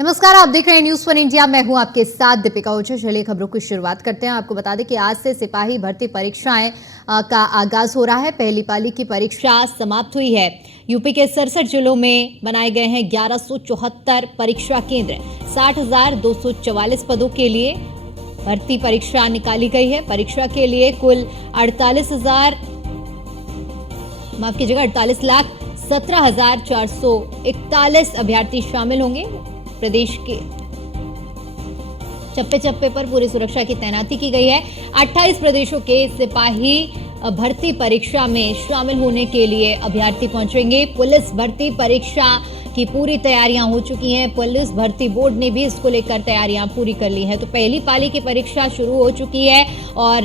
नमस्कार, आप देख रहे हैं न्यूज़ 1 इंडिया। मैं हूं आपके साथ दीपिका ओझा। चलिए खबरों की शुरुआत करते हैं। आपको बता दें कि आज से सिपाही भर्ती परीक्षाएं का आगाज हो रहा है। पहली पाली की परीक्षा समाप्त हुई है। यूपी के 67 जिलों में बनाए गए हैं 1174 परीक्षा केंद्र। 60,244 पदों के लिए भर्ती परीक्षा निकाली गई है। परीक्षा के लिए कुल 48,17,441 अभ्यर्थी शामिल होंगे। प्रदेश के चप्पे चप्पे पर पूरी सुरक्षा की तैनाती की गई है। 28 प्रदेशों के सिपाही भर्ती परीक्षा में शामिल होने के लिए अभ्यर्थी पहुंचेंगे। पुलिस भर्ती परीक्षा की पूरी तैयारियां हो चुकी हैं। पुलिस भर्ती बोर्ड ने भी इसको लेकर तैयारियां पूरी कर ली हैं। तो पहली पाली की परीक्षा शुरू हो चुकी है और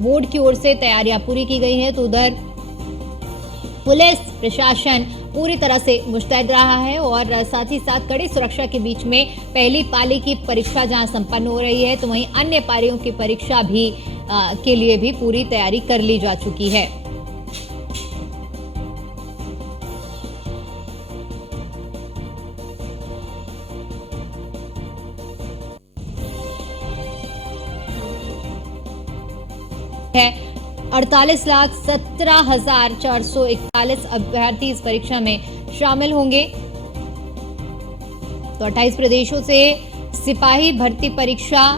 बोर्ड की ओर से तैयारियां पूरी की गई हैं। तो उधर पुलिस प्रशासन पूरी तरह से मुस्तैद रहा है और साथ ही साथ कड़ी सुरक्षा के बीच में पहली पाली की परीक्षा जहां संपन्न हो रही है, तो वहीं अन्य पालियों की परीक्षा भी के लिए भी पूरी तैयारी कर ली जा चुकी है। है 48,17,441 अभ्यर्थी इस परीक्षा में शामिल होंगे। तो 28 प्रदेशों से सिपाही भर्ती परीक्षा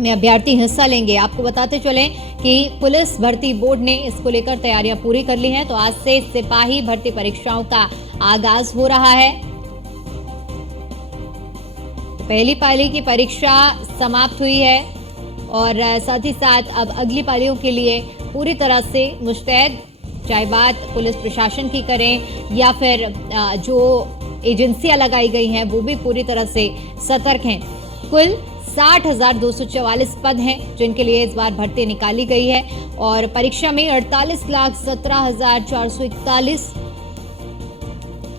में अभ्यर्थी हिस्सा लेंगे। आपको बताते चलें कि पुलिस भर्ती बोर्ड ने इसको लेकर तैयारियां पूरी कर ली हैं। तो आज से सिपाही भर्ती परीक्षाओं का आगाज हो रहा है। पहली पाली की परीक्षा समाप्त हुई है और साथ ही साथ अब अगली पालियों के लिए पूरी तरह से मुस्तैद, चाहे बात पुलिस प्रशासन की करें या फिर जो एजेंसियां लगाई गई हैं वो भी पूरी तरह से सतर्क हैं। कुल 60,244 पद हैं जिनके लिए इस बार भर्ती निकाली गई है और परीक्षा में 48,17,441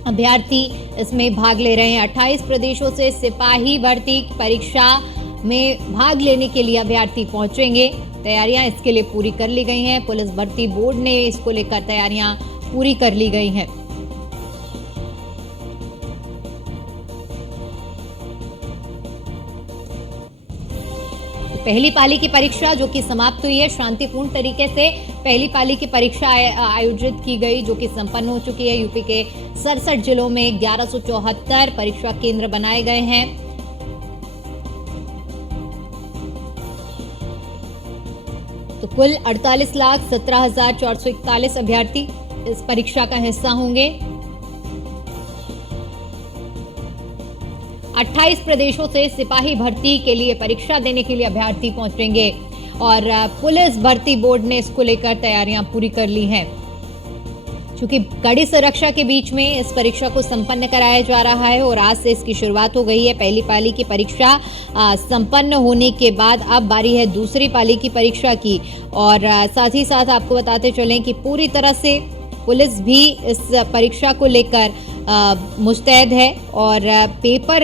अभ्यर्थी इसमें भाग ले रहे हैं। 28 प्रदेशों से सिपाही भर्ती परीक्षा में भाग लेने के लिए अभ्यर्थी पहुंचेंगे। तैयारियां इसके लिए पूरी कर ली गई हैं। पुलिस भर्ती बोर्ड ने इसको लेकर तैयारियां पूरी कर ली गई हैं। पहली पाली की परीक्षा जो कि समाप्त हुई है, शांतिपूर्ण तरीके से पहली पाली की परीक्षा आयोजित की गई जो कि संपन्न हो चुकी है। यूपी के 67 जिलों में 1174 परीक्षा केंद्र बनाए गए हैं। तो कुल 48,17,441 अभ्यर्थी इस परीक्षा का हिस्सा होंगे। 28 प्रदेशों से सिपाही भर्ती के लिए परीक्षा देने के लिए अभ्यर्थी पहुंचेंगे और पुलिस भर्ती बोर्ड ने इसको लेकर तैयारियां पूरी कर ली हैं। चूंकि कड़ी सुरक्षा के बीच में इस परीक्षा को संपन्न कराया जा रहा है और आज से इसकी शुरुआत हो गई है। पहली पाली की परीक्षा संपन्न होने के बाद अब बारी है दूसरी पाली की परीक्षा की और साथ ही साथ आपको बताते चलें कि पूरी तरह से पुलिस भी इस परीक्षा को लेकर मुस्तैद है और पेपर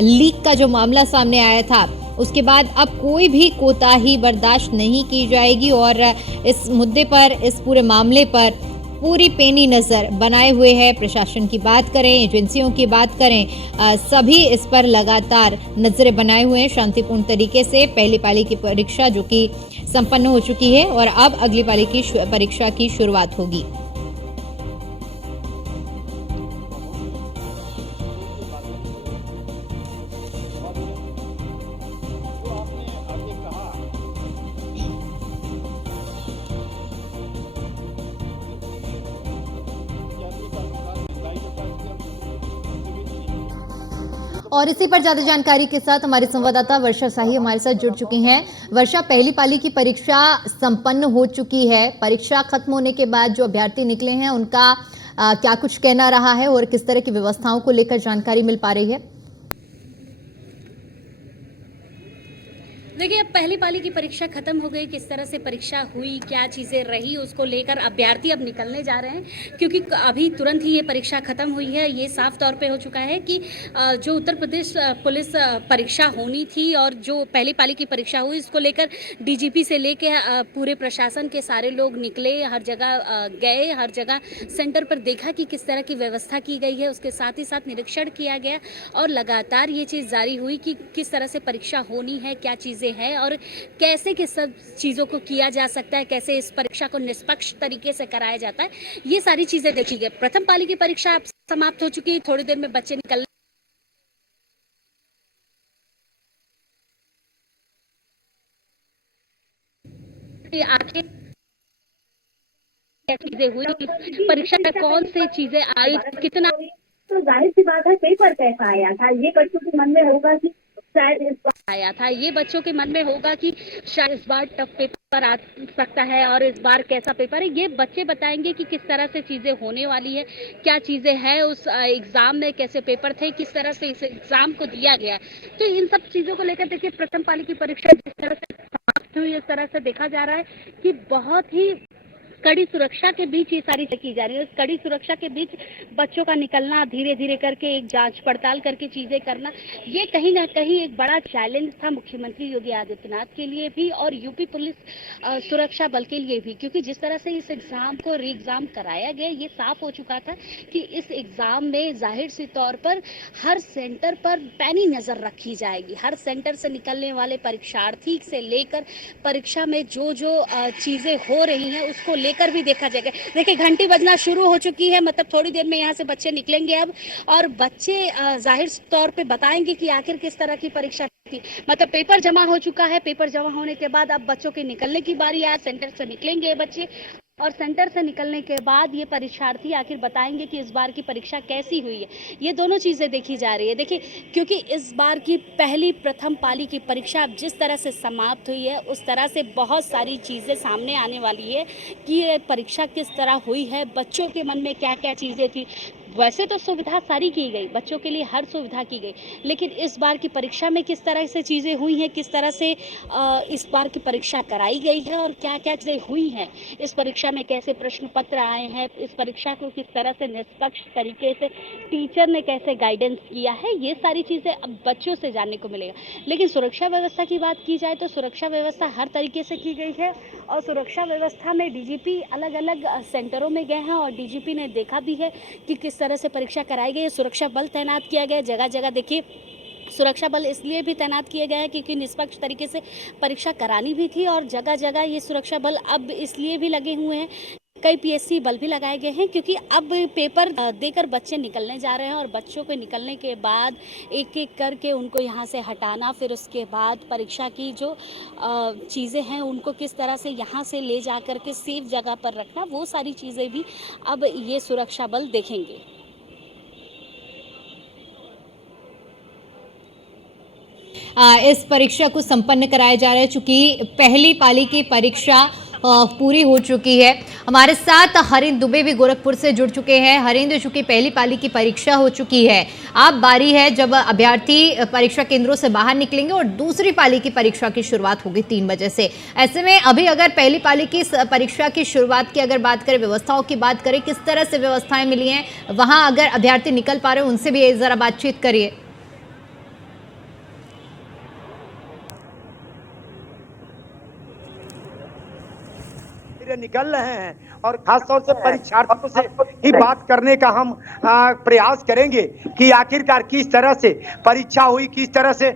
लीक का जो मामला सामने आया था उसके बाद अब कोई भी कोताही बर्दाश्त नहीं की जाएगी और इस मुद्दे पर, इस पूरे मामले पर पूरी पैनी नजर बनाए हुए है। प्रशासन की बात करें, एजेंसियों की बात करें, सभी इस पर लगातार नजरें बनाए हुए हैं। शांतिपूर्ण तरीके से पहली पाली की परीक्षा जो कि संपन्न हो चुकी है और अब अगली पाली की परीक्षा की शुरुआत होगी। और इसी पर ज्यादा जानकारी के साथ हमारे संवाददाता वर्षा शाही हमारे साथ जुड़ चुकी हैं। वर्षा, पहली पाली की परीक्षा संपन्न हो चुकी है। परीक्षा खत्म होने के बाद जो अभ्यर्थी निकले हैं उनका क्या कुछ कहना रहा है और किस तरह की व्यवस्थाओं को लेकर जानकारी मिल पा रही है? देखिए, अब पहली पाली की परीक्षा खत्म हो गई, किस तरह से परीक्षा हुई, क्या चीज़ें रही, उसको लेकर अभ्यर्थी अब निकलने जा रहे हैं, क्योंकि अभी तुरंत ही ये परीक्षा खत्म हुई है। ये साफ तौर पे हो चुका है कि जो उत्तर प्रदेश पुलिस परीक्षा होनी थी और जो पहली पाली की परीक्षा हुई, इसको लेकर डीजीपी से लेके पूरे प्रशासन के सारे लोग निकले, हर जगह गए, हर जगह सेंटर पर देखा कि किस तरह की व्यवस्था की गई है। उसके साथ ही साथ निरीक्षण किया गया और लगातार ये चीज़ जारी हुई कि किस तरह से परीक्षा होनी है, क्या चीज़ें है और कैसे किस सब चीज़ों को किया जा सकता है, कैसे इस परीक्षा को निष्पक्ष तरीके से कराया जाता है, ये सारी चीज़ें देखी गई। प्रथम पाली की परीक्षा अब समाप्त हो चुकी है, थोड़ी देर में बच्चे निकल आखिर क्या चीज़ें हुई, परीक्षा में कौन सी चीज़ें आई, कितना तो जाहिर सी बात है पेपर कैसा आया था ये बच्चों के मन में होगा कि शायद इस बार आया था। ये बच्चों के मन में होगा कि शायद इस बार टफ पेपर आ सकता है और इस बार कैसा पेपर है, ये बच्चे बताएंगे कि किस तरह से चीज़ें होने वाली है, क्या चीज़ें हैं उस एग्ज़ाम में, कैसे पेपर थे, किस तरह से इस एग्ज़ाम को दिया गया है। तो इन सब चीज़ों को लेकर देखिए, प्रथम पाली की परीक्षा जिस तरह से समाप्त हुई, इस तरह से देखा जा रहा है कि बहुत ही कड़ी सुरक्षा के बीच ये सारी चीजें की जा रही है। इस कड़ी सुरक्षा के बीच बच्चों का निकलना, धीरे धीरे करके एक जांच पड़ताल करके चीजें करना, ये कहीं ना कहीं एक बड़ा चैलेंज था मुख्यमंत्री योगी आदित्यनाथ के लिए भी और यूपी पुलिस सुरक्षा बल के लिए भी, क्योंकि जिस तरह से इस एग्जाम को री एग्जाम कराया गया, ये साफ हो चुका था कि इस एग्जाम में जाहिर सी तौर पर हर सेंटर पर पैनी नजर रखी जाएगी। हर सेंटर से निकलने वाले परीक्षार्थी से लेकर परीक्षा में जो जो चीजें हो रही हैं उसको लेकर भी देखा जाएगा। देखिए, घंटी बजना शुरू हो चुकी है, मतलब थोड़ी देर में यहाँ से बच्चे निकलेंगे अब, और बच्चे जाहिर तौर पे बताएंगे कि आखिर किस तरह की परीक्षा थी। मतलब पेपर जमा हो चुका है, पेपर जमा होने के बाद अब बच्चों के निकलने की बारी है, सेंटर से निकलेंगे बच्चे और सेंटर से निकलने के बाद ये परीक्षार्थी आखिर बताएंगे कि इस बार की परीक्षा कैसी हुई है। ये दोनों चीज़ें देखी जा रही है। देखिए, क्योंकि इस बार की पहली प्रथम पाली की परीक्षा अब जिस तरह से समाप्त हुई है, उस तरह से बहुत सारी चीज़ें सामने आने वाली है कि ये परीक्षा किस तरह हुई है, बच्चों के मन में क्या क्या चीज़ें थी। वैसे तो सुविधा सारी की गई, बच्चों के लिए हर सुविधा की गई, लेकिन इस बार की परीक्षा में किस तरह से चीज़ें हुई हैं, किस तरह से इस बार की परीक्षा कराई गई है और क्या क्या चीज़ें हुई हैं, इस परीक्षा में कैसे प्रश्न पत्र आए हैं, इस परीक्षा को किस तरह से निष्पक्ष तरीके से टीचर ने कैसे गाइडेंस किया है, ये सारी चीज़ें अब बच्चों से जानने को मिलेगा। लेकिन सुरक्षा व्यवस्था की बात की जाए तो सुरक्षा व्यवस्था हर तरीके से की गई है और सुरक्षा व्यवस्था में डीजीपी अलग अलग सेंटरों में गए हैं और डीजीपी ने देखा भी है कि किस तरह से परीक्षा कराई गई है। सुरक्षा बल तैनात किया गया है जगह जगह। देखिए, सुरक्षा बल इसलिए भी तैनात किए गए हैं क्योंकि निष्पक्ष तरीके से परीक्षा करानी भी थी और जगह जगह ये सुरक्षा बल अब इसलिए भी लगे हुए हैं, कई पीएससी बल भी लगाए गए हैं क्योंकि अब पेपर देकर बच्चे निकलने जा रहे हैं और बच्चों के निकलने के बाद एक एक करके उनको यहाँ से हटाना, फिर उसके बाद परीक्षा की जो चीज़ें हैं उनको किस तरह से यहाँ से ले जा कर के सेफ जगह पर रखना, वो सारी चीज़ें भी अब ये सुरक्षा बल देखेंगे। इस परीक्षा को संपन्न कराया जा रहा है। चूंकि पहली पाली की परीक्षा पूरी हो चुकी है। हमारे साथ हरिंद्र दुबे भी गोरखपुर से जुड़ चुके हैं। हरिंद्र, चूंकि पहली पाली की परीक्षा हो चुकी है, अब बारी है जब अभ्यर्थी परीक्षा केंद्रों से बाहर निकलेंगे और दूसरी पाली की परीक्षा की शुरुआत होगी 3 बजे से। ऐसे में अभी अगर पहली पाली की परीक्षा की शुरुआत की अगर बात करें, व्यवस्थाओं की बात करें, किस तरह से व्यवस्थाएं मिली हैं वहां, अगर अभ्यर्थी निकल पा रहे हैं उनसे भी जरा बातचीत करिए। निकल रहे हैं और खासतौर से परीक्षार्थियों से ही बात करने का हम प्रयास करेंगे कि आखिरकार किस तरह से परीक्षा हुई, किस तरह से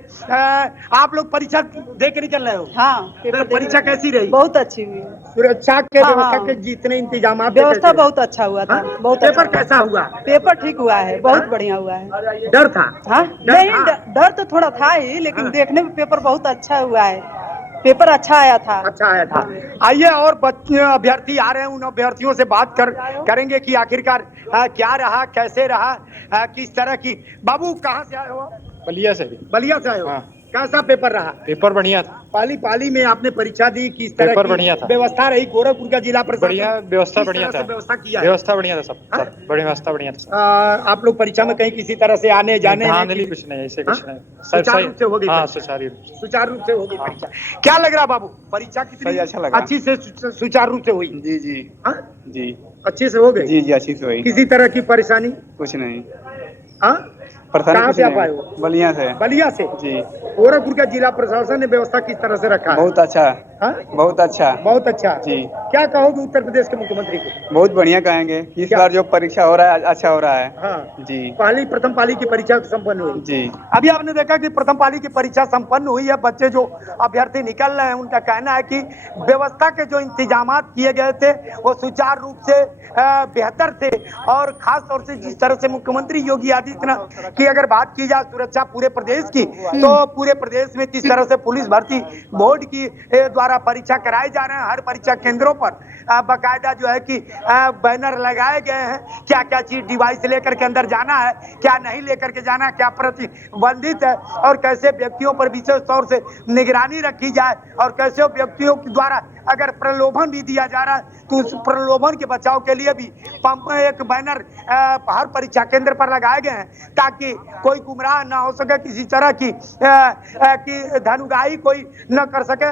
आप लोग परीक्षा दे के निकल रहे हो। हाँ, परीक्षा कैसी रही? बहुत अच्छी हुई। सुरक्षा के व्यवस्था के जितने इंतजाम, व्यवस्था बहुत अच्छा हुआ था। बहुत पेपर कैसा हुआ? पेपर ठीक हुआ है, बहुत बढ़िया हुआ है। डर था? हाँ, नहीं, डर तो थोड़ा था ही, लेकिन देखने में पेपर बहुत अच्छा हुआ है। पेपर अच्छा आया था। अच्छा आया था। आइए, और अभ्यर्थी आ रहे हैं, उन अभ्यर्थियों से बात करेंगे कि आखिरकार क्या रहा, कैसे रहा, किस तरह की। बाबू, कहाँ से आए हो? बलिया से। बलिया से आए हो? हाँ। कैसा पेपर रहा? पेपर बढ़िया था। पाली पाली में आपने परीक्षा दी, किस तरह पेपर की बढ़िया था। व्यवस्था रही? गोरखपुर का जिला प्रशासन बढ़िया व्यवस्था, किस बढ़िया तरह था। से व्यवस्था किया है? व्यवस्था बढ़िया था सब हाँ? सब बड़ी व्यवस्था बढ़िया था सब। आप लोग परीक्षा में कहीं किसी तरह से आने जाने में धांधली कुछ नहीं, ऐसे कुछ हाँ? नहीं। सुचारू रूप से हो गई हाँ, परीक्षा? सुचारू रूप से। सुचारू रूप से हो गई परीक्षा। क्या लग रहा बाबू, परीक्षा कितनी सही, अच्छा लगा। अच्छी से सुचारू रूप से हुई? जी जी हाँ? जी अच्छे से हो गई? जी जी अच्छी से हुई, किसी तरह की परेशानी? कुछ नहीं हाँ? परेशानी कहाँ कुछ से आप नहीं। आए हो? बलिया से बलिया से। जी। गोरखपुर का जिला प्रशासन ने व्यवस्था किस तरह से रखा है? बहुत अच्छा, हाँ? बहुत अच्छा, बहुत अच्छा। जी। क्या कहोगे उत्तर प्रदेश के मुख्यमंत्री को? बहुत बढ़िया कहेंगे। इस क्या? बार जो परीक्षा हो रहा है अच्छा हो रहा है। हाँ जी प्रथम पाली की परीक्षा संपन्न हुई। जी अभी आपने देखा कि प्रथम पाली की परीक्षा संपन्न हुई है। बच्चे जो अभ्यर्थी निकल रहे हैं उनका कहना है कि व्यवस्था के जो इंतजाम किए गए थे वो सुचारू रूप से बेहतर थे, और खास तौर से जिस तरह से मुख्यमंत्री योगी आदित्यनाथ की अगर बात की जाए सुरक्षा पूरे प्रदेश की, तो पूरे प्रदेश में किस तरह से पुलिस भर्ती बोर्ड की द्वारा परीक्षा कराए जा रहे हैं। हर परीक्षा केंद्रों पर बाकायदा जो है कि बैनर लगाए गए हैं, क्या क्या चीज डिवाइस लेकर के अंदर जाना है, क्या नहीं लेकर के जाना, क्या प्रतिबंधित है, और कैसे व्यक्तियों पर विशेष तौर से निगरानी रखी जाए, और कैसे व्यक्तियों के द्वारा अगर प्रलोभन भी दिया जा रहा है तो उस प्रलोभन के बचाव के लिए भी एक बैनर हर परीक्षा केंद्र पर लगाए गए हैं, ताकि कोई गुमराह ना हो सके, किसी तरह की धनुगाही कोई न कर सके।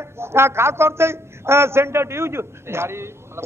खासतौर से सेंट्रल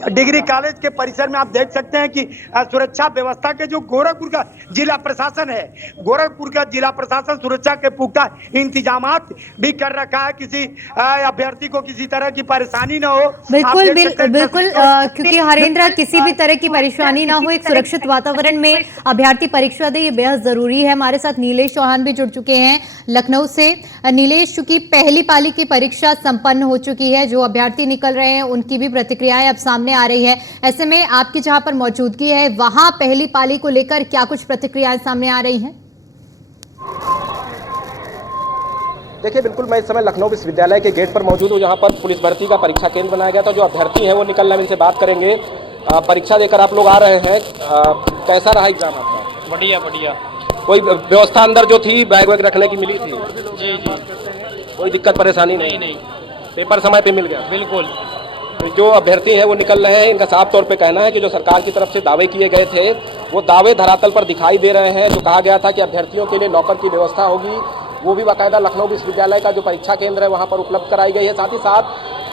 डिग्री कॉलेज के परिसर में आप देख सकते हैं कि सुरक्षा व्यवस्था के जो गोरखपुर का जिला प्रशासन है, गोरखपुर का जिला प्रशासन सुरक्षा के पुख्ता इंतजामात भी कर रखा है, किसी अभ्यर्थी को किसी तरह की परेशानी ना हो। बिल्कुल बिल्कुल क्योंकि हरेंद्र किसी भी तरह की परेशानी ना हो, एक सुरक्षित वातावरण में अभ्यर्थी परीक्षा दे, ये बेहद जरूरी है। हमारे साथ नीलेश चौहान भी जुड़ चुके हैं लखनऊ से। नीलेश, चूंकि पहली पाली की परीक्षा संपन्न हो चुकी है, जो अभ्यर्थी निकल रहे हैं उनकी भी प्रतिक्रियाएं अब सामने आ रही है, ऐसे में आपकी जहां पर मौजूदगी है वहां पहली पाली को लेकर क्या कुछ प्रतिक्रियाएं सामने आ रही हैं? देखिए, बिल्कुल मैं इस समय लखनऊ विश्वविद्यालय के गेट पर मौजूद हूँ, जहाँ पर पुलिस भर्ती का परीक्षा केंद्र बनाया गया था। जो अभ्यर्थी हैं वो निकल रहे हैं, इनसे बात करेंगे। परीक्षा देकर आप लोग आ रहे हैं, कैसा रहा एग्जाम आपका? बढ़िया बढ़िया। कोई व्यवस्था अंदर जो थी बैग वैग रखने की मिली थी? जी जी, कोई दिक्कत परेशानी नहीं? पेपर समय पे मिल गया? बिल्कुल। जो अभ्यर्थी हैं वो निकल रहे हैं, इनका साफ तौर पे कहना है कि जो सरकार की तरफ से दावे किए गए थे वो दावे धरातल पर दिखाई दे रहे हैं। जो कहा गया था कि अभ्यर्थियों के लिए लॉकर की व्यवस्था होगी, वो भी बाकायदा लखनऊ विश्वविद्यालय का जो परीक्षा केंद्र है वहाँ पर उपलब्ध कराई गई है। साथ ही साथ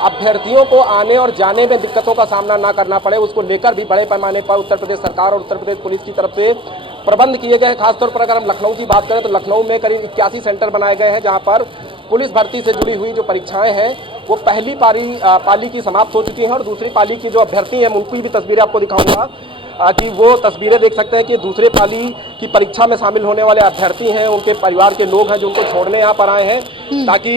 अभ्यर्थियों को आने और जाने में दिक्कतों का सामना ना करना पड़े, उसको लेकर भी बड़े पैमाने पर उत्तर प्रदेश सरकार और उत्तर प्रदेश पुलिस की तरफ से प्रबंध किए गए हैं। खासतौर पर अगर हम लखनऊ की बात करें तो लखनऊ में करीब 81 सेंटर बनाए गए हैं, जहाँ पर पुलिस भर्ती से जुड़ी हुई जो परीक्षाएं हैं वो पहली पाली की समाप्त हो चुकी हैं, और दूसरी पाली की जो अभ्यर्थी हैं उनकी भी तस्वीरें आपको दिखाऊंगा कि वो तस्वीरें देख सकते हैं कि दूसरे पाली की परीक्षा में शामिल होने वाले अभ्यर्थी हैं, उनके परिवार के लोग हैं जो उनको छोड़ने यहाँ पर आए हैं, ताकि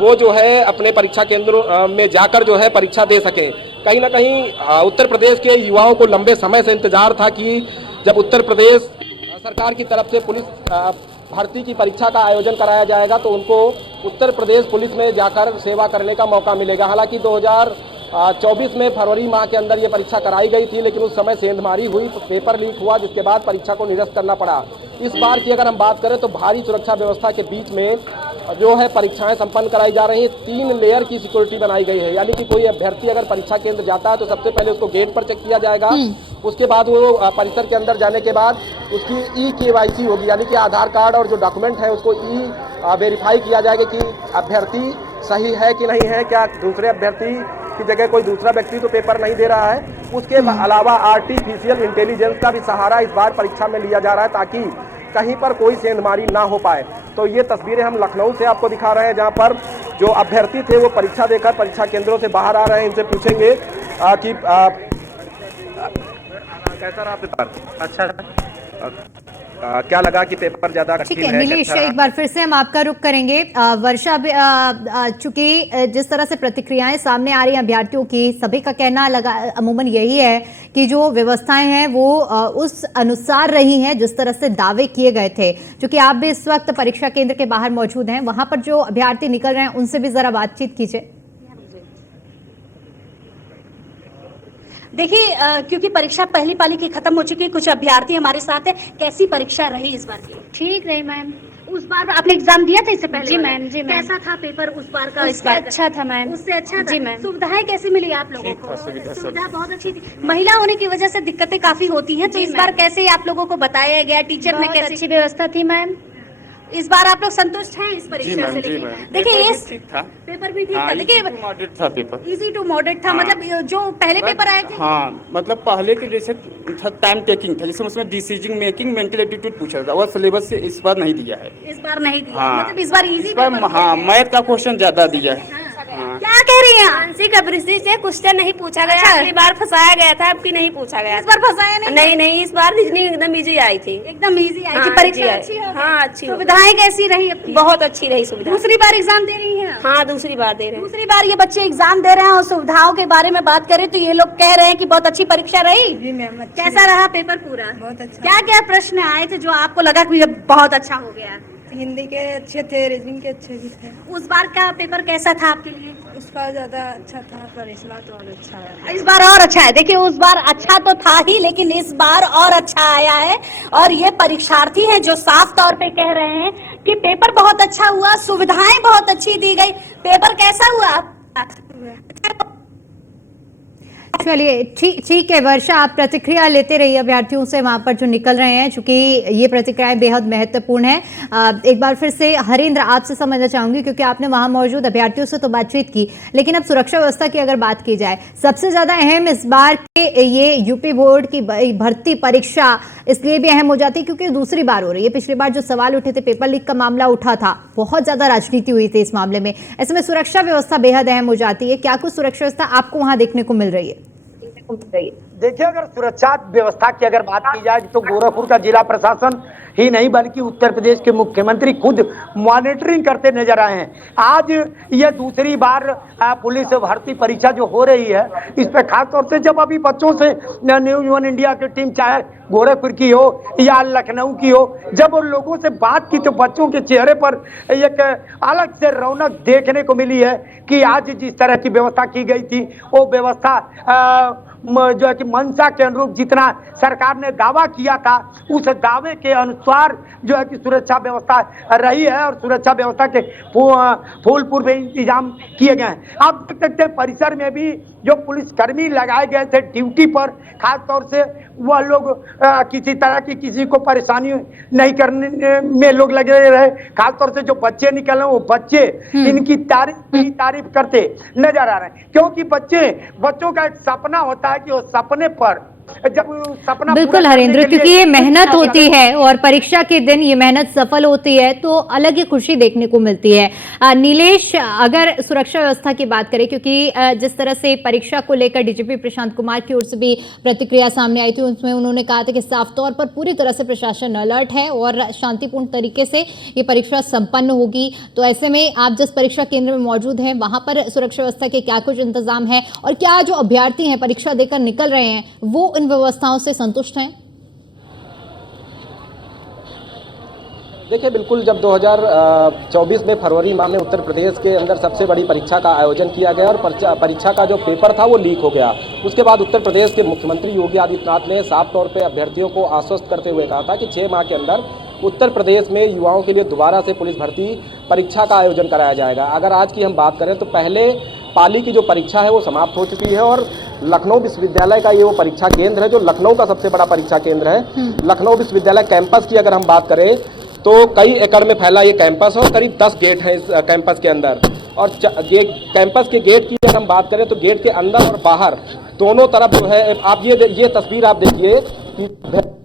वो जो है अपने परीक्षा केंद्रों में जाकर जो है परीक्षा दे सकें। कहीं ना कहीं उत्तर प्रदेश के युवाओं को लंबे समय से इंतजार था कि जब उत्तर प्रदेश सरकार की तरफ से पुलिस भर्ती की परीक्षा का आयोजन कराया जाएगा तो उनको उत्तर प्रदेश पुलिस में जाकर सेवा करने का मौका मिलेगा। हालांकि 2024 में फरवरी माह के अंदर ये परीक्षा कराई गई थी, लेकिन उस समय सेंधमारी हुई, पेपर लीक हुआ, जिसके बाद परीक्षा को निरस्त करना पड़ा। इस बार की अगर हम बात करें तो भारी सुरक्षा व्यवस्था के बीच में जो है परीक्षाएं संपन्न कराई जा रही हैं। 3 लेयर की सिक्योरिटी बनाई गई है, यानी कि कोई अभ्यर्थी अगर परीक्षा केंद्र जाता है तो सबसे पहले उसको गेट पर चेक किया जाएगा, उसके बाद वो परिसर के अंदर जाने के बाद उसकी KYC होगी, यानी कि आधार कार्ड और जो डॉक्यूमेंट है उसको वेरीफाई किया जाएगा कि अभ्यर्थी सही है कि नहीं है, क्या दूसरे अभ्यर्थी की जगह कोई दूसरा व्यक्ति तो पेपर नहीं दे रहा है। उसके अलावा आर्टिफिशियल इंटेलिजेंस का भी सहारा इस बार परीक्षा में लिया जा रहा है, ताकि कहीं पर कोई सेंधमारी ना हो पाए। तो ये तस्वीरें हम लखनऊ से आपको दिखा रहे हैं, जहां पर जो अभ्यर्थी थे वो परीक्षा देकर परीक्षा केंद्रों से बाहर आ रहे हैं। इनसे पूछेंगे कि कैसा रहा पेपर? अच्छा, क्या लगा कि पेपर ज्यादा ठीक कठिन है है? नीलेश, एक बार फिर से हम आपका रुख करेंगे। वर्षा, चूंकि जिस तरह से प्रतिक्रियाएं सामने आ रही हैं अभ्यर्थियों की, सभी का कहना लगा अमूमन यही है कि जो व्यवस्थाएं हैं वो उस अनुसार रही हैं जिस तरह से दावे किए गए थे। चूंकि आप भी इस वक्त परीक्षा केंद्र के बाहर मौजूद हैं, वहां पर जो अभ्यर्थी निकल रहे हैं उनसे भी जरा बातचीत कीजिए। देखिए, क्योंकि परीक्षा पहली पाली की खत्म हो चुकी है, कुछ अभ्यर्थी हमारे साथ है। कैसी परीक्षा रही इस बार की? ठीक रही मैम। उस बार आपने एग्जाम दिया था इससे पहले? जी मैम, जी मैम। कैसा था पेपर उस बार का? उससे अच्छा था मैम। उससे अच्छा था? जी मैम। सुविधाएं कैसी मिली आप लोगों को? सुविधा सुविधा बहुत अच्छी थी। महिला होने की वजह से दिक्कतें काफी होती हैं, तो जी इस बार मैम। कैसे आप लोगों को बताया गया, टीचर ने बहुत कैसी अच्छी व्यवस्था थी मैम। इस बार आप लोग संतुष्ट हैं इस परीक्षा से? जी लेकिन मैम। देखिए इस ठीक था। पेपर भी ठीक हाँ, था, देखिए मॉडरेट था पेपर। इजी टू मॉडरेट था। हाँ। मतलब जो पहले पेपर आए थे, हाँ, मतलब पहले के जैसे था, टाइम टेकिंग था, जिसमें उसमें डिसीजन मेकिंग, मेंटल एटीट्यूड पूछा था, वो सिलेबस से इस बार नहीं दिया है। इस बार नहीं दिया। हाँ। मतलब इस बार इजी इस बार हाँ, मैथ का क्वेश्चन ज्यादा दिया है। क्या कह रही हैं आप? मानसिक अभिवृद्धि से क्वेश्चन नहीं पूछा गया। अगली बार फंसाया गया था, अब की नहीं पूछा गया। इस बार फंसाया नहीं? नहीं, इस बार रीजनिंग एकदम इजी आई थी। एकदम इजी आई थी। हाँ, परीक्षा जी आई। अच्छी हो? हाँ, अच्छी हो गई। सुविधाएं कैसी रही आपकी? बहुत अच्छी रही सुविधा। दूसरी बार एग्जाम दे रही हैं? हाँ, दूसरी बार दे रहे हैं। दूसरी बार ये बच्चे एग्जाम दे रहे हैं और सुविधाओं के बारे में बात करें तो ये लोग कह रहे हैं कि बहुत अच्छी परीक्षा रही। जी मैम। कैसा रहा पेपर पूरा? बहुत अच्छा। क्या क्या प्रश्न आए थे जो आपको लगा कि ये बहुत अच्छा हो गया? हिंदी के अच्छे थे, रीजनिंग के अच्छे भी थे। उस बार का पेपर कैसा था आपके लिए? उसका ज्यादा अच्छा था, पर इस बार तो और अच्छा है। इस बार और अच्छा है। देखिए उस बार अच्छा तो था ही, लेकिन इस बार और अच्छा आया है। और ये परीक्षार्थी हैं जो साफ तौर पे कह रहे हैं कि पेपर बहुत अच्छा हुआ, सुविधाएं बहुत अच्छी दी गई। पेपर कैसा हुआ? चलिए ठीक है वर्षा, आप प्रतिक्रिया लेते रहिए अभ्यर्थियों से वहां पर जो निकल रहे हैं, चूंकि ये प्रतिक्रियाएं बेहद महत्वपूर्ण है। एक बार फिर से हरेंद्र आपसे समझना चाहूंगी, क्योंकि आपने वहां मौजूद अभ्यर्थियों से तो बातचीत की, लेकिन अब सुरक्षा व्यवस्था की अगर बात की जाए, सबसे ज्यादा अहम इस बार के ये यूपी बोर्ड की भर्ती परीक्षा इसलिए भी अहम हो जाती है क्योंकि दूसरी बार हो रही है। पिछली बार जो सवाल उठे थे, पेपर लीक का मामला उठा था, बहुत ज्यादा राजनीति हुई थी इस मामले में। ऐसे में सुरक्षा व्यवस्था बेहद अहम हो जाती है। क्या कुछ सुरक्षा व्यवस्था आपको वहां देखने को मिल रही है? देखिए, अगर सुरक्षा व्यवस्था की अगर बात की जाए तो गोरखपुर का जिला प्रशासन ही नहीं बल्कि उत्तर प्रदेश के मुख्यमंत्री खुद मॉनिटरिंग करते नजर आए हैं। आज ये दूसरी बार पुलिस भर्ती परीक्षा जो हो रही है, इस पे खास तौर से जब अभी बच्चों से न्यूज़ वन इंडिया की टीम चाहे गोरखपुर की हो या लखनऊ की हो, जब उन लोगों से बात की तो बच्चों के चेहरे पर एक अलग से रौनक देखने को मिली है कि आज जिस तरह की व्यवस्था की गई थी, वो व्यवस्था जो है कि मंशा के अनुरूप जितना सरकार ने दावा किया था, उस दावे के अनुसार जो है कि सुरक्षा व्यवस्था रही है और सुरक्षा व्यवस्था के फूल पूर्व इंतजाम किए गए हैं। आप देख सकते हैं परिसर में भी जो पुलिसकर्मी लगाए गए थे ड्यूटी पर, खास तौर से वह लोग किसी तरह की किसी को परेशानी नहीं करने में लोग लगे रहे। खास तौर से जो बच्चे निकले वो बच्चे इनकी तारीफ करते नजर आ रहे हैं, क्योंकि बच्चों का एक सपना होता है कि वो सपने पर जब सपना बिल्कुल हरेंद्र, क्योंकि ये मेहनत होती है और परीक्षा के दिन ये मेहनत सफल होती है तो अलग ही खुशी देखने को मिलती है। नीलेश, अगर सुरक्षा व्यवस्था की बात करें, क्योंकि जिस तरह से परीक्षा को लेकर डीजीपी प्रशांत कुमार की ओर से भी प्रतिक्रिया सामने आई थी, उसमें उन्होंने कहा था कि साफ तौर पर पूरी तरह से प्रशासन अलर्ट है और शांतिपूर्ण तरीके से ये परीक्षा संपन्न होगी। तो ऐसे में आप जिस परीक्षा केंद्र में मौजूद हैं, वहां पर सुरक्षा व्यवस्था के क्या कुछ इंतजाम है और क्या जो अभ्यर्थी हैं परीक्षा देकर निकल रहे हैं वो इन व्यवस्थाओं से संतुष्ट हैं? देखिए, बिल्कुल, जब 2024 में फरवरी माह में उत्तर प्रदेश के अंदर सबसे बड़ी परीक्षा का आयोजन किया गया और परीक्षा का जो पेपर था वो लीक हो गया, उसके बाद उत्तर प्रदेश के मुख्यमंत्री योगी आदित्यनाथ ने साफ तौर पे अभ्यर्थियों को आश्वस्त करते हुए कहा था कि 6 माह के अंदर उत्तर प्रदेश में युवाओं के लिए दोबारा से पुलिस भर्ती परीक्षा का आयोजन कराया जाएगा। अगर आज की हम बात करें तो पहले पाली की जो परीक्षा है वो समाप्त हो चुकी है और लखनऊ विश्वविद्यालय का ये वो परीक्षा केंद्र है जो लखनऊ का सबसे बड़ा परीक्षा केंद्र है। लखनऊ विश्वविद्यालय कैंपस की अगर हम बात करें तो कई एकड़ में फैला ये कैंपस है और करीब 10 गेट हैं इस कैंपस के अंदर। और कैंपस के गेट की अगर हम बात करें तो गेट के अंदर और बाहर दोनों तरफ जो है, आप ये तस्वीर आप देखिए कि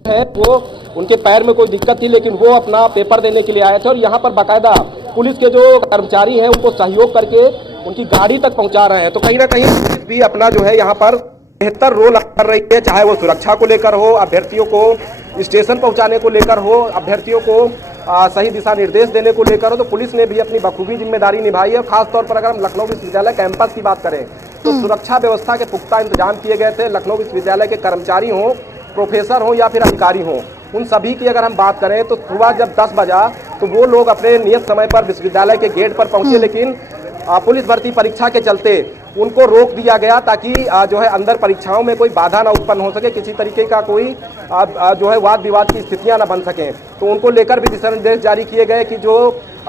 है वो उनके पैर में कोई दिक्कत थी, लेकिन वो अपना पेपर देने के लिए आए थे और यहाँ पर बाकायदा पुलिस के जो कर्मचारी हैं उनको सहयोग करके उनकी गाड़ी तक पहुँचा रहे हैं। तो कहीं ना कहीं पुलिस भी अपना जो है यहाँ पर बेहतर रोल कर रही है, चाहे वो सुरक्षा को लेकर हो, अभ्यर्थियों को स्टेशन पहुँचाने को लेकर हो, अभ्यर्थियों को सही दिशा निर्देश देने को लेकर हो। तो पुलिस ने भी अपनी बखूबी जिम्मेदारी निभाई है। खासतौर पर अगर हम लखनऊ विश्वविद्यालय कैंपस की बात करें तो सुरक्षा व्यवस्था के पुख्ता इंतजाम किए गए थे। लखनऊ विश्वविद्यालय के कर्मचारी हों, प्रोफेसर हों या फिर अधिकारी हों, उन सभी की अगर हम बात करें तो सुबह जब 10 बजा तो वो लोग अपने नियत समय पर विश्वविद्यालय के गेट पर पहुंचे, लेकिन पुलिस भर्ती परीक्षा के चलते उनको रोक दिया गया ताकि जो है अंदर परीक्षाओं में कोई बाधा ना उत्पन्न हो सके, किसी तरीके का कोई जो है वाद विवाद की स्थितियां ना बन सकें। तो उनको लेकर भी दिशा निर्देश जारी किए गए कि जो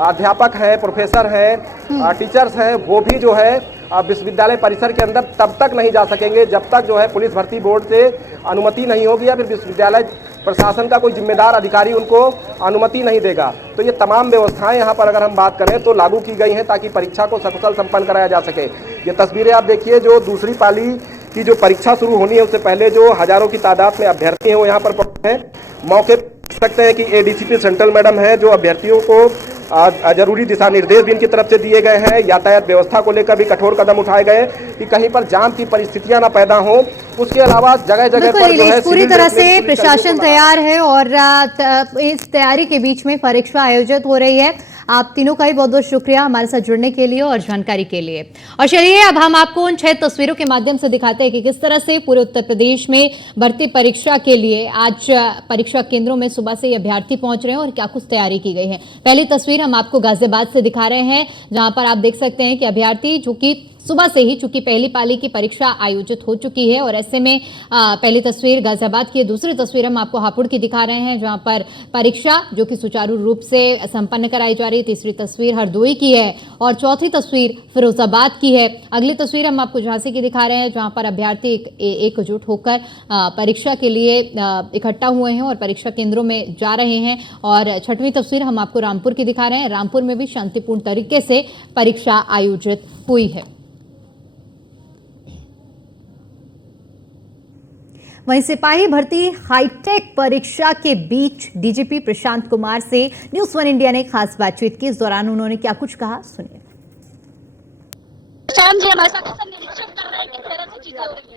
अध्यापक हैं, प्रोफेसर हैं, टीचर्स हैं, वो भी जो है विश्वविद्यालय परिसर के अंदर तब तक नहीं जा सकेंगे जब तक जो है पुलिस भर्ती बोर्ड से अनुमति नहीं होगी या फिर विश्वविद्यालय प्रशासन का कोई जिम्मेदार अधिकारी उनको अनुमति नहीं देगा। तो ये तमाम व्यवस्थाएं यहाँ पर अगर हम बात करें तो लागू की गई हैं ताकि परीक्षा को सकुशल संपन्न कराया जा सके। ये तस्वीरें आप देखिए, जो दूसरी पाली की जो परीक्षा शुरू होनी है उससे पहले जो हजारों की तादाद में अभ्यर्थी हैं वो यहाँ पर पहुंचे हैं। मौके पर देख सकते हैं कि एडीसीपी सेंट्रल मैडम है, जो अभ्यर्थियों को जरूरी दिशा निर्देश भी इनकी तरफ से दिए गए हैं। यातायात व्यवस्था को लेकर भी कठोर कदम उठाए गए कि कहीं पर जाम की परिस्थितियां ना पैदा हो। उसके अलावा जगह जगह पर जो है पूरी तरह से प्रशासन तैयार है और इस तैयारी के बीच में परीक्षा आयोजित हो रही है। आप तीनों का ही बहुत बहुत शुक्रिया हमारे साथ जुड़ने के लिए और जानकारी के लिए। और चलिए अब हम आपको उन 6 तस्वीरों के माध्यम से दिखाते हैं कि किस तरह से पूरे उत्तर प्रदेश में भर्ती परीक्षा के लिए आज परीक्षा केंद्रों में सुबह से ही अभ्यर्थी पहुंच रहे हैं और क्या कुछ तैयारी की गई है। पहली तस्वीर हम आपको गाजियाबाद से दिखा रहे हैं, जहां पर आप देख सकते हैं कि अभ्यर्थी जो कि सुबह से ही चूंकि पहली पाली की परीक्षा आयोजित हो चुकी है और ऐसे में पहली तस्वीर गाजियाबाद की, दूसरी तस्वीर हम आपको हापुड़ की दिखा रहे हैं जहां पर परीक्षा जो कि सुचारू रूप से संपन्न कराई जा रही है। तीसरी तस्वीर हरदोई की है और चौथी तस्वीर फिरोजाबाद की है। अगली तस्वीर हम आपको झांसी की दिखा रहे हैं जहां पर अभ्यर्थी एकजुट होकर परीक्षा के लिए इकट्ठा हुए हैं और परीक्षा केंद्रों में जा रहे हैं। और छठवीं तस्वीर हम आपको रामपुर की दिखा रहे हैं। रामपुर में भी शांतिपूर्ण तरीके से परीक्षा आयोजित हुई है। वहीं सिपाही भर्ती हाईटेक परीक्षा के बीच डीजीपी प्रशांत कुमार से न्यूज़ 1 इंडिया ने खास बातचीत की। इस दौरान उन्होंने क्या कुछ कहा, सुनिए।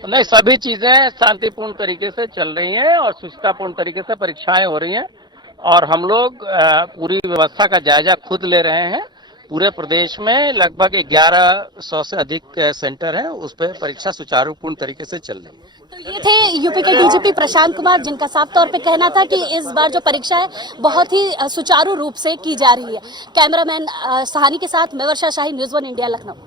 नहीं, सभी चीजें शांतिपूर्ण तरीके से चल रही हैं और सुचितापूर्ण तरीके से परीक्षाएं हो रही हैं और हम लोग पूरी व्यवस्था का जायजा खुद ले रहे हैं। पूरे प्रदेश में लगभग 1100 से अधिक सेंटर हैं, उस पर परीक्षा सुचारूपूर्ण तरीके से चल रही है। तो ये थे यूपी के डीजीपी प्रशांत कुमार, जिनका साफ तौर पे कहना था कि इस बार जो परीक्षा है बहुत ही सुचारू रूप से की जा रही है। कैमरामैन सहानी के साथ मैं वर्षा शाही, न्यूज़ 1 इंडिया, लखनऊ।